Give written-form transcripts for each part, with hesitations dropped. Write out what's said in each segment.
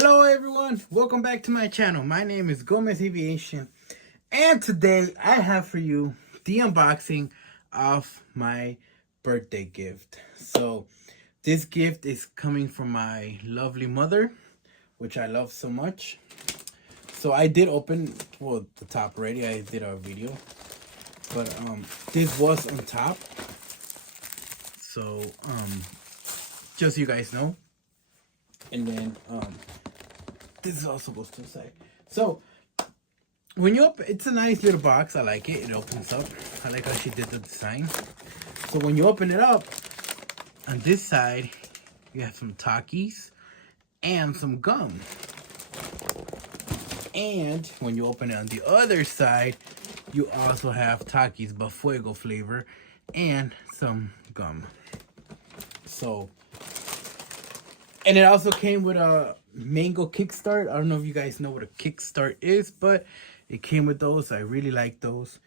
Hello everyone, welcome back to my channel. My name is Gomez Aviation, and today I have for you the unboxing of my birthday gift. So this gift is coming from my lovely mother, which I love so much. So I did open, well, the top already. I did a video, but this was on top. So just so you guys know. And then this is also goes to the side. So when you open, it's a nice little box. I like it. It opens up. I like how she did the design. So when you open it up, on this side, you have some Takis and some gum. And when you open it on the other side, you also have Takis but Fuego flavor and some gum. So, and it also came with a mango kickstart. I don't know if you guys know what a kickstart is, but it came with those. I really like those.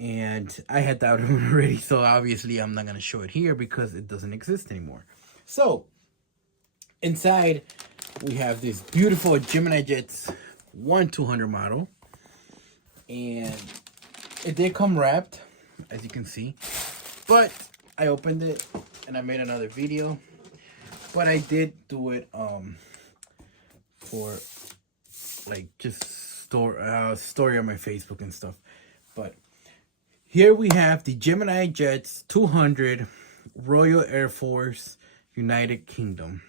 And I had that one already, so obviously I'm not going to show it here because it doesn't exist anymore. So, inside, we have this beautiful Gemini Jets 1200 model. And it did come wrapped, as you can see. But I opened it and I made another video. But I did do it for like just story on my Facebook and stuff. But here we have the Gemini Jets 200 Royal Air Force United Kingdom.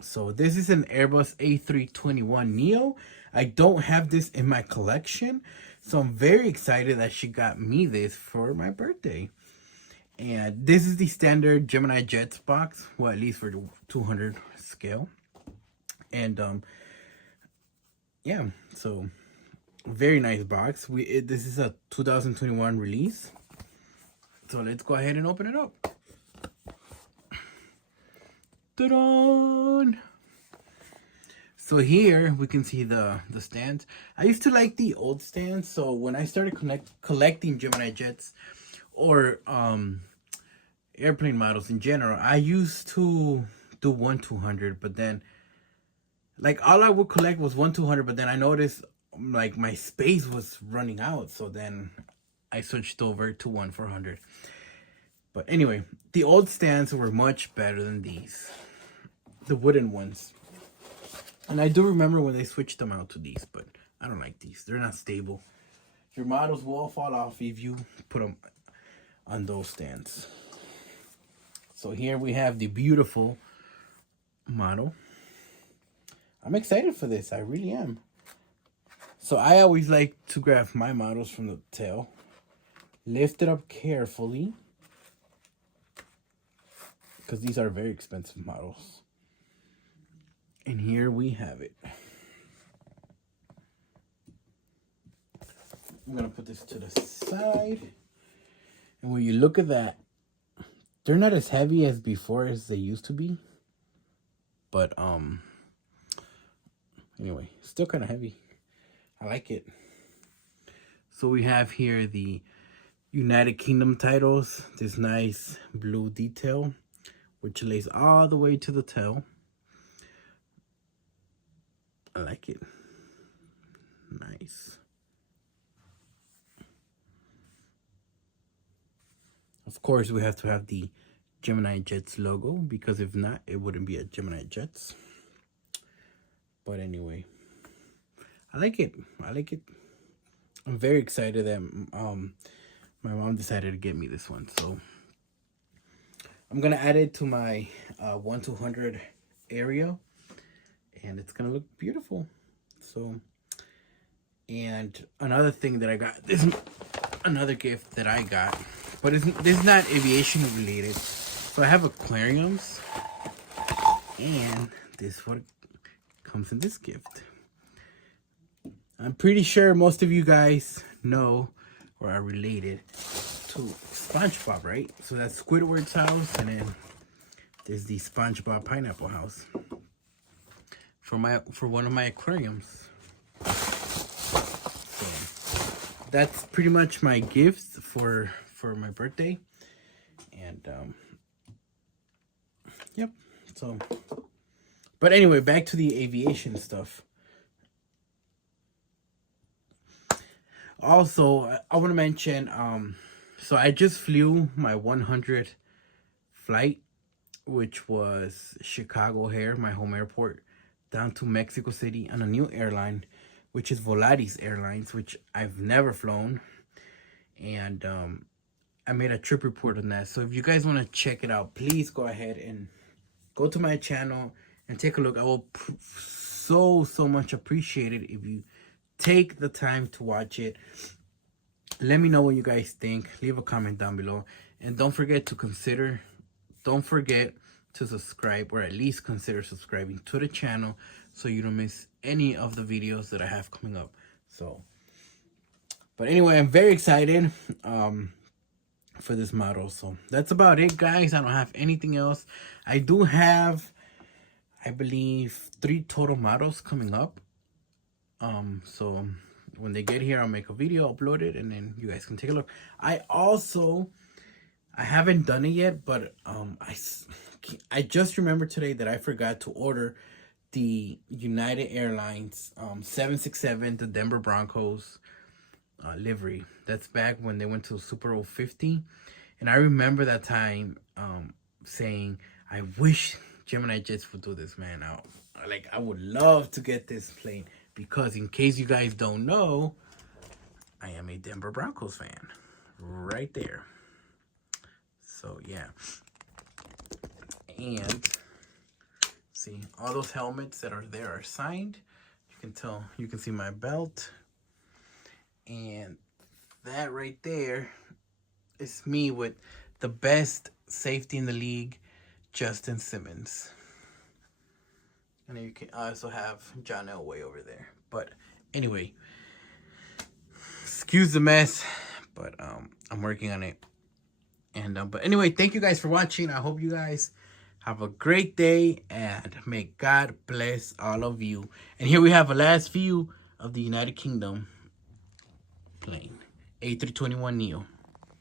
So this is an Airbus A321neo. I don't have this in my collection, so I'm very excited that she got me this for my birthday. And this is the standard Gemini Jets box, well, at least for the 200 scale. And yeah, so very nice box. This is a 2021 release. So let's go ahead and open it up. Ta-da! So here we can see the stands. I used to like the old stands, so when I started collecting Gemini Jets or airplane models in general, I used to do 1-200, but then like all I would collect was 1-200, but then I noticed like my space was running out, so then I switched over to 1-400. But anyway, the old stands were much better than these, the wooden ones. And I do remember when they switched them out to these, but I don't like these. They're not stable. Your models will all fall off if you put them on those stands. So here we have the beautiful model. I'm excited for this. I really am. So I always like to grab my models from the tail. Lift it up carefully, because these are very expensive models. And here we have it. I'm going to put this to the side. And when you look at that, they're not as heavy as before as they used to be. But anyway, still kind of heavy. I like it. So we have here the United Kingdom titles. This nice blue detail, which lays all the way to the tail. I like it. Nice. Of course, we have to have the Gemini Jets logo, because if not, it wouldn't be a Gemini Jets. But anyway, I like it. I like it. I'm very excited that my mom decided to get me this one. So I'm going to add it to my 1-200 area. And it's going to look beautiful. So, and another thing that I got, this is another gift that I got, but this is not aviation related. So I have aquariums, and this is what comes in this gift. I'm pretty sure most of you guys know or are related to SpongeBob, right? So that's Squidward's house, and then there's the SpongeBob pineapple house for one of my aquariums. So that's pretty much my gifts for my birthday. And yep, so But anyway, back to the aviation stuff. Also, I want to mention, so I just flew my 100th flight, which was Chicago O'Hare, my home airport, down to Mexico City on a new airline, which is Volaris Airlines, which I've never flown. And I made a trip report on that. So if you guys want to check it out, please go ahead and go to my channel and take a look. I will so much appreciate it if you take the time to watch it. Let me know what you guys think. Leave a comment down below. And don't forget to subscribe, or at least consider subscribing to the channel so you don't miss any of the videos that I have coming up. So, but anyway, I'm very excited for this model. So that's about it, guys. I don't have anything else. I do have, I believe, 3 total models coming up. So when they get here, I'll make a video, upload it, and then you guys can take a look. I haven't done it yet, but I just remembered today that I forgot to order the United Airlines 767, the Denver Broncos livery. That's back when they went to Super Bowl 50. And I remember that time saying, I wish Gemini Jets would do this, man. I would love to get this plane, because in case you guys don't know, I am a Denver Broncos fan. Right there. So, yeah. And, see, all those helmets that are there are signed. You can see my belt. And that right there is me with the best safety in the league, Justin Simmons. And then you can also have John Elway over there. But anyway, excuse the mess, but I'm working on it. And but anyway, thank you guys for watching. I hope you guys have a great day, and may God bless all of you. And here we have a last view of the United Kingdom plane, A321neo.